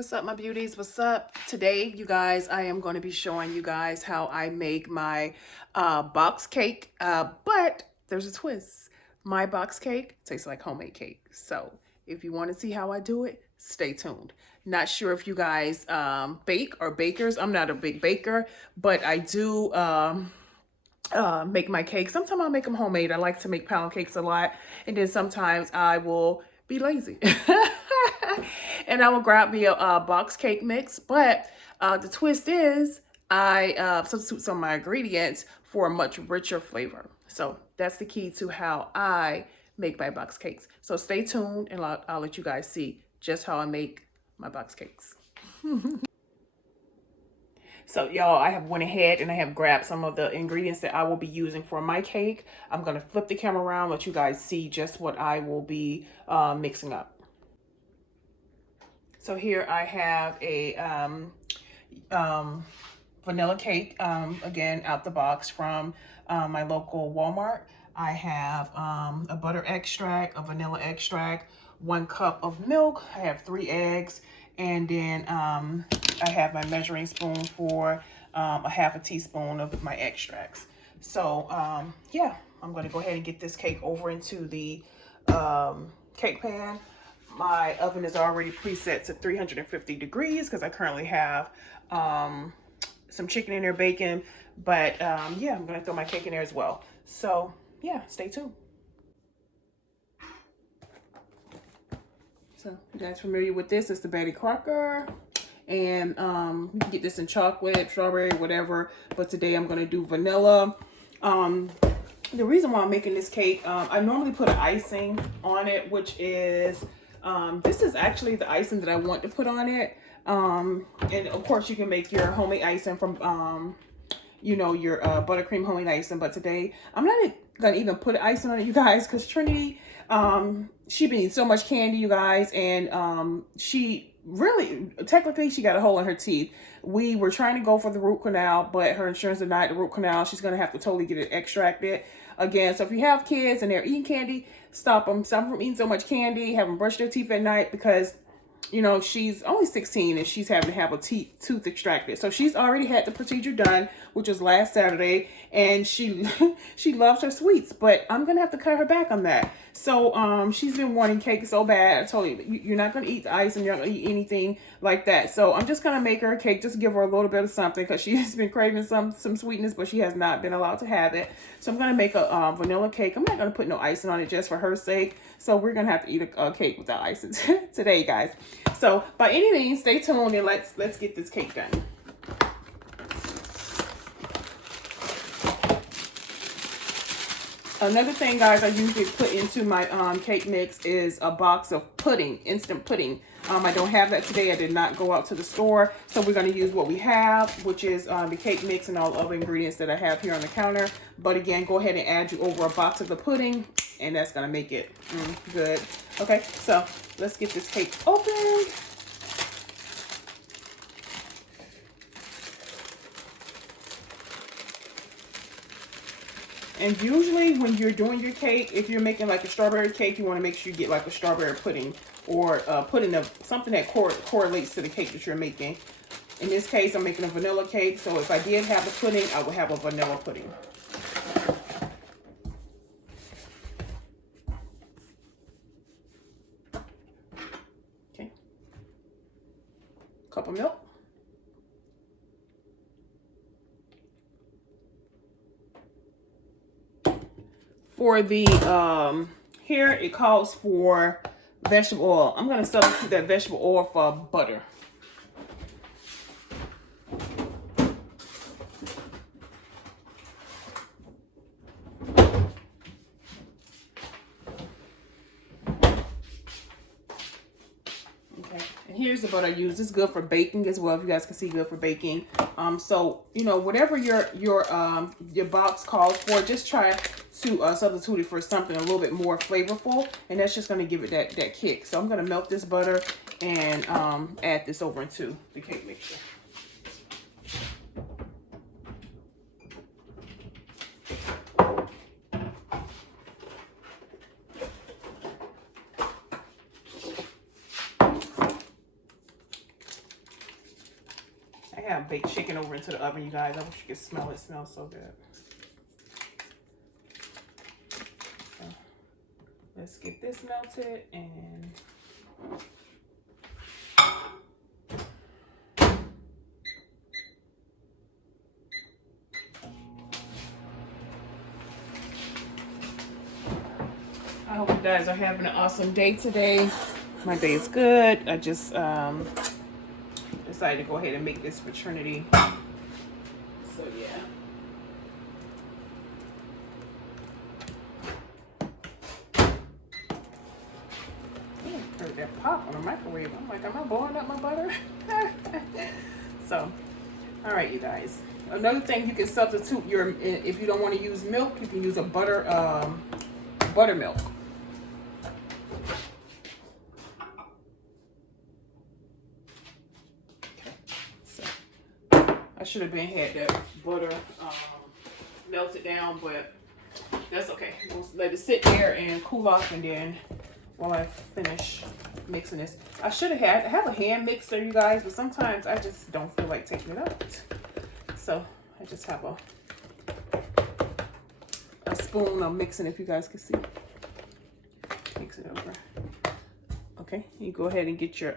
What's up, my beauties? What's up? Today, you guys, I am going to be showing you guys how I make my box cake, but there's a twist. My box cake tastes like homemade cake. So if you want to see how I do it, stay tuned. Not sure if you guys bake or bakers. I'm not a big baker, but I do make my cakes. Sometimes I'll make them homemade. I like to make pound cakes a lot. And then sometimes I will be lazy. And I will grab me a box cake mix. But the twist is I substitute some of my ingredients for a much richer flavor. So that's the key to how I make my box cakes. So stay tuned and I'll let you guys see just how I make my box cakes. So y'all, I have went ahead and I have grabbed some of the ingredients that I will be using for my cake. I'm going to flip the camera around, let you guys see just what I will be mixing up. So here I have a vanilla cake, again, out the box from my local Walmart. I have a butter extract, a vanilla extract, 1 cup of milk. I have 3 eggs. And then I have my measuring spoon for a ½ teaspoon of my extracts. So yeah, I'm going to go ahead and get this cake over into the cake pan. My oven is already preset to 350 degrees because I currently have some chicken in there baking. But yeah, I'm going to throw my cake in there as well. So yeah, stay tuned. So you guys familiar with this? It's the Betty Crocker. And you can get this in chocolate, strawberry, whatever. But today I'm going to do vanilla. The reason why I'm making this cake, I normally put an icing on it, which is, this is actually the icing that I want to put on it. And of course you can make your homemade icing from, you know, your buttercream homemade icing. But today I'm not going to even put icing on it, you guys, because Trinity, she been eating so much candy, you guys, and she really, technically, she got a hole in her teeth. We were trying to go for the root canal, but her insurance denied the root canal. She's going to have to totally get it extracted again. So if you have kids and they're eating candy, stop them. Stop them from eating so much candy. Have them brush their teeth at night because, you know, she's only 16 and she's having to have a tooth extracted. So she's already had the procedure done, which was last Saturday, and she she loves her sweets, but I'm gonna have to cut her back on that. So she's been wanting cake so bad. I told you, you're not gonna eat the ice and you're not gonna eat anything like that. So I'm just gonna make her a cake, just give her a little bit of something because she's been craving some sweetness, but she has not been allowed to have it. So I'm gonna make a vanilla cake. I'm not gonna put no icing on it just for her sake. So we're gonna have to eat a cake without icing today, guys. So by any means, stay tuned and let's get this cake done. Another thing, guys, I usually put into my cake mix is a box of pudding, instant pudding. I don't have that today. I did not go out to the store. So we're going to use what we have, which is the cake mix and all the other ingredients that I have here on the counter. But again, go ahead and add you over a box of the pudding, and that's going to make it good. Okay, so let's get this cake open. And usually when you're doing your cake, if you're making like a strawberry cake, you want to make sure you get like a strawberry pudding or pudding of something that correlates to the cake that you're making. In this case, I'm making a vanilla cake. So if I did have a pudding, I would have a vanilla pudding. Okay. Cup of milk. For the, here it calls for vegetable oil. I'm going to substitute that vegetable oil for butter. Okay, and here's the butter I use. It's good for baking as well. If you guys can see, good for baking. So you know, whatever your box calls for, just try to substitute it for something a little bit more flavorful, and that's just going to give it that kick. So I'm going to melt this butter and add this over into the cake mixture. have baked chicken over into the oven, you guys. I wish you could smell it. It smells so good. So let's get this melted and I hope you guys are having an awesome day today. My day is good. I just decided to go ahead and make this for Trinity. So yeah. I heard that pop on the microwave. I'm like, am I blowing up my butter? So, all right, you guys. Another thing, you can substitute your, if you don't want to use milk, you can use a buttermilk. I should have had that butter melted down, but that's okay. We'll let it sit there and cool off, and then while I finish mixing this, I have a hand mixer, you guys, but sometimes I just don't feel like taking it out. So I just have a spoon I'm mixing, if you guys can see. Mix it over. Okay, you go ahead and get your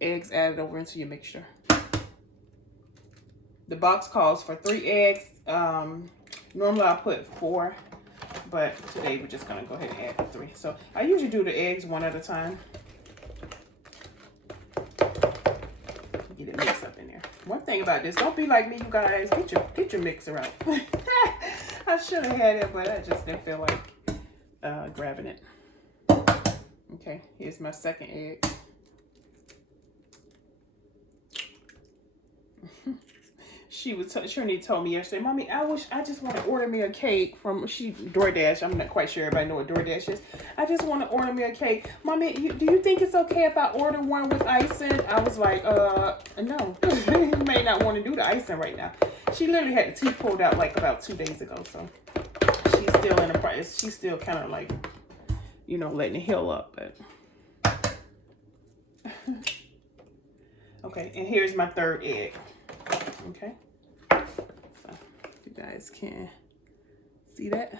eggs added over into your mixture. The box calls for 3 eggs. Normally I put 4, but today we're just gonna go ahead and add the 3. So I usually do the eggs one at a time. Get it mixed up in there. One thing about this, don't be like me, you guys. Get your mixer out. I should have had it, but I just didn't feel like grabbing it. Okay, here's my second egg. Trinity told me yesterday, Mommy, I just want to order me a cake from DoorDash. I'm not quite sure everybody know what DoorDash is. I just want to order me a cake. Mommy, do you think it's okay if I order one with icing? I was like, no. You may not want to do the icing right now. She literally had the teeth pulled out like about 2 days ago, so she's still in the process. She's still kind of like, you know, letting it heal up, but okay, and here's my third egg. Okay, so you guys can see that.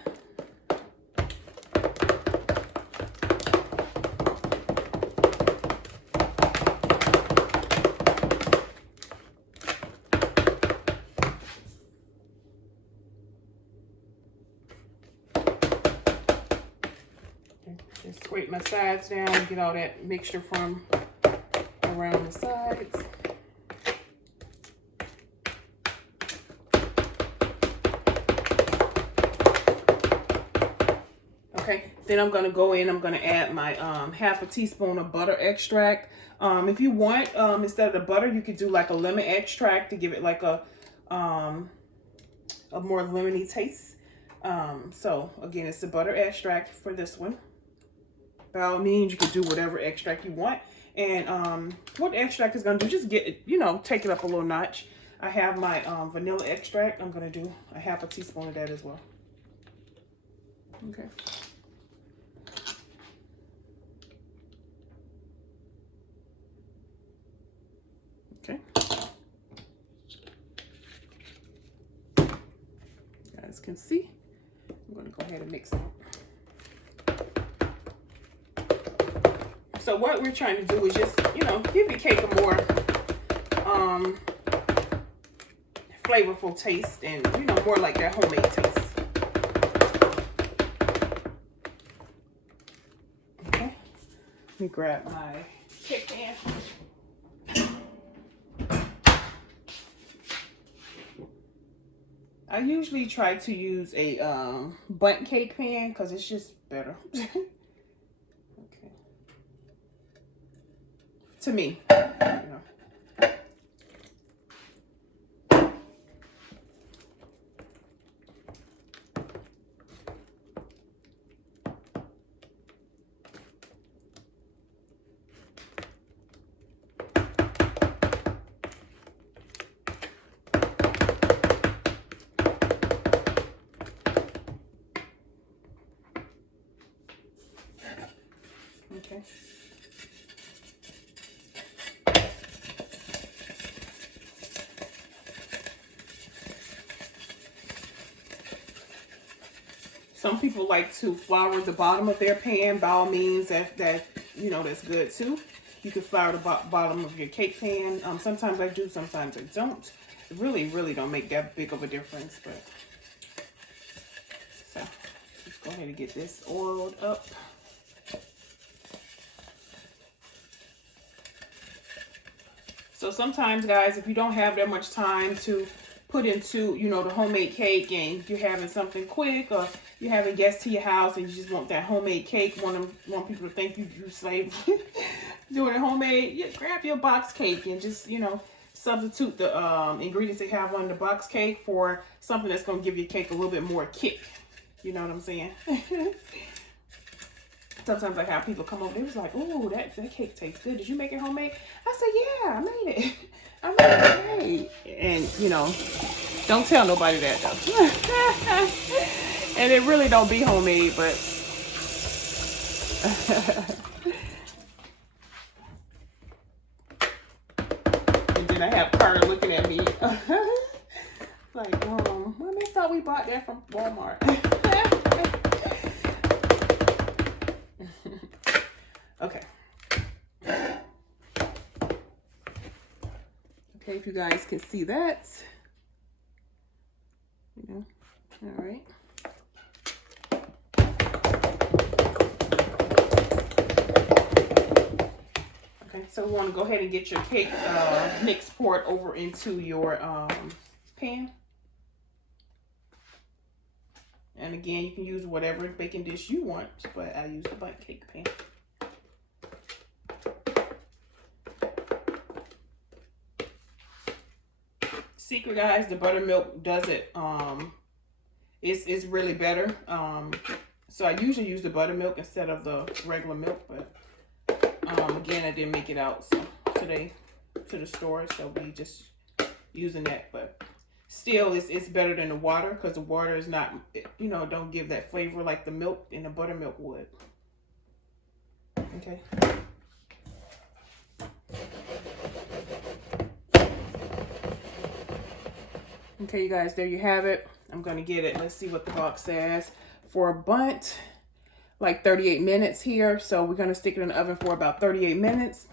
Just scrape my sides down and get all that mixture from around the sides. Okay, then I'm gonna go in, I'm gonna add my half a teaspoon of butter extract. If you want, instead of the butter, you could do like a lemon extract to give it like a more lemony taste. So again, it's the butter extract for this one. By all means, you could do whatever extract you want. And what the extract is gonna do, just get it, you know, take it up a little notch. I have my vanilla extract. I'm gonna do a half a teaspoon of that as well. Okay. Okay. You guys can see. I'm going to go ahead and mix it. So what we're trying to do is just, you know, give your cake a more flavorful taste and, you know, more like that homemade taste. Okay. Let me grab my cake pan. I usually try to use a bundt cake pan because it's just better. Okay. To me, you know. Okay. Some people like to flour the bottom of their pan. By all means, you know, that's good too. You can flour the bottom of your cake pan. Sometimes I do, sometimes I don't. It really don't make that big of a difference. But so let's go ahead and get this oiled up. So sometimes, guys, if you don't have that much time to put into, you know, the homemade cake, and you're having something quick, or you're having guests to your house and you just want that homemade cake, want people to think you slave doing it homemade, yeah, grab your box cake and just, you know, substitute the ingredients they have on the box cake for something that's going to give your cake a little bit more kick. You know what I'm saying? Sometimes I have people come over, they was like, "Oh, that cake tastes good. Did you make it homemade?" I said, "Yeah, I made it. I made it homemade." And, you know, don't tell nobody that, though. And it really don't be homemade, but and then I have Carter looking at me like, Mommy, I thought we bought that from Walmart. Okay. Okay, if you guys can see that. Yeah. All right. Okay, so we want to go ahead and get your cake mix poured over into your pan. And again, you can use whatever baking dish you want, but I use the bundt cake pan. Secret, guys, the buttermilk does it. It's really better. So I usually use the buttermilk instead of the regular milk, but again, I didn't make it out so today to the store, so we just using that. But still, it's better than the water, because the water is not, you know, don't give that flavor like the milk and the buttermilk would. Okay. Okay, you guys, there you have it. I'm going to get it. Let's see what the box says. For a bundt, like 38 minutes here. So we're going to stick it in the oven for about 38 minutes.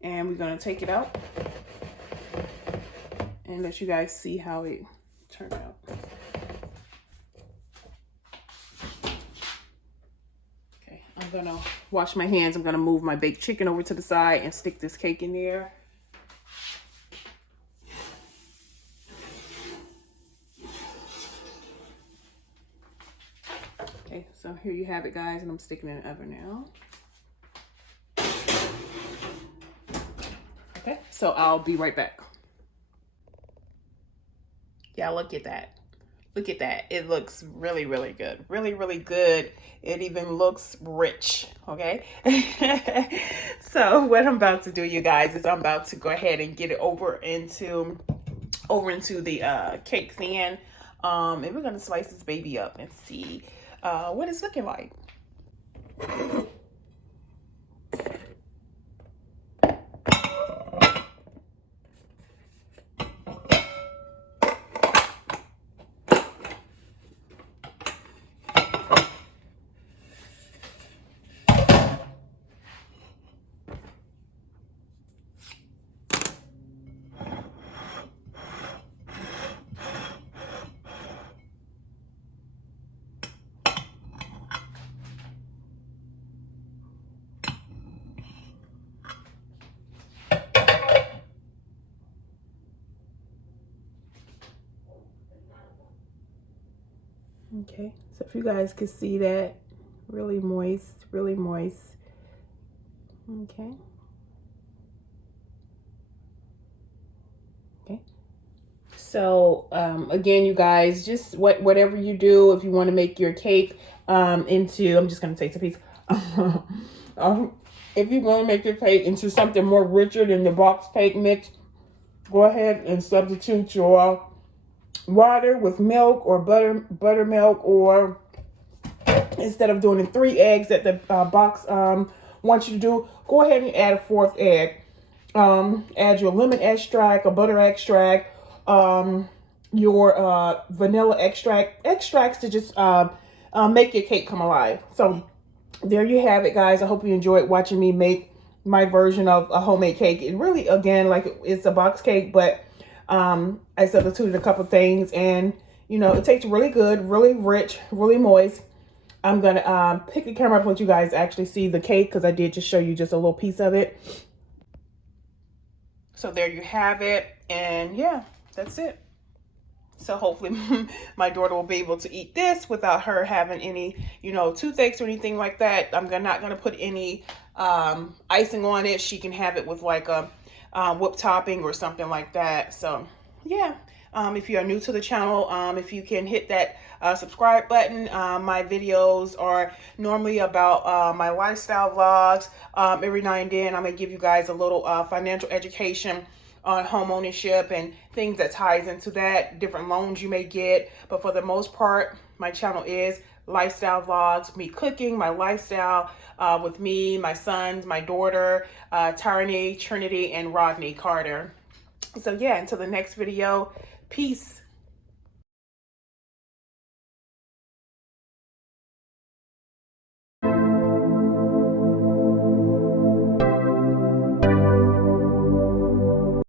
And we're going to take it out and let you guys see how it turned out. Okay, I'm going to wash my hands. I'm going to move my baked chicken over to the side and stick this cake in there. Okay, so here you have it, guys, and I'm sticking it in the oven now. Okay, so I'll be right back. Yeah, look at that. Look at that. It looks really good. Really good. It even looks rich, okay? So what I'm about to do, you guys, is I'm about to go ahead and get it over into the cake pan. And we're going to slice this baby up and see what it's looking like. Okay, so if you guys can see that, really moist. Okay. Okay. So again, you guys, just whatever you do, if you want to make your cake into, I'm just gonna take a piece. If you want to make your cake into something more richer than the box cake mix, go ahead and substitute your water with milk or buttermilk, or instead of doing the 3 eggs that the box wants you to do, go ahead and add a 4th egg. Add your lemon extract or butter extract, your vanilla extracts to just make your cake come alive. So there you have it, guys. I hope you enjoyed watching me make my version of a homemade cake. It really, again, like it's a box cake, but I substituted a couple things, and you know, it tastes really good, really rich, really moist. I'm gonna pick the camera up and let you guys actually see the cake, because I did just show you just a little piece of it. So there you have it, and yeah, that's it. So hopefully my daughter will be able to eat this without her having any, you know, toothaches or anything like that. I'm not going to put any icing on it. She can have it with like a whipped topping or something like that. So yeah, if you are new to the channel, if you can hit that subscribe button. My videos are normally about my lifestyle vlogs. Every now and then I'm going to give you guys a little financial education on home ownership and things that ties into that, different loans you may get. But for the most part, my channel is lifestyle vlogs, me cooking, my lifestyle with me, my sons, my daughter, Trinity, and Rodney Carter. So yeah, until the next video, peace.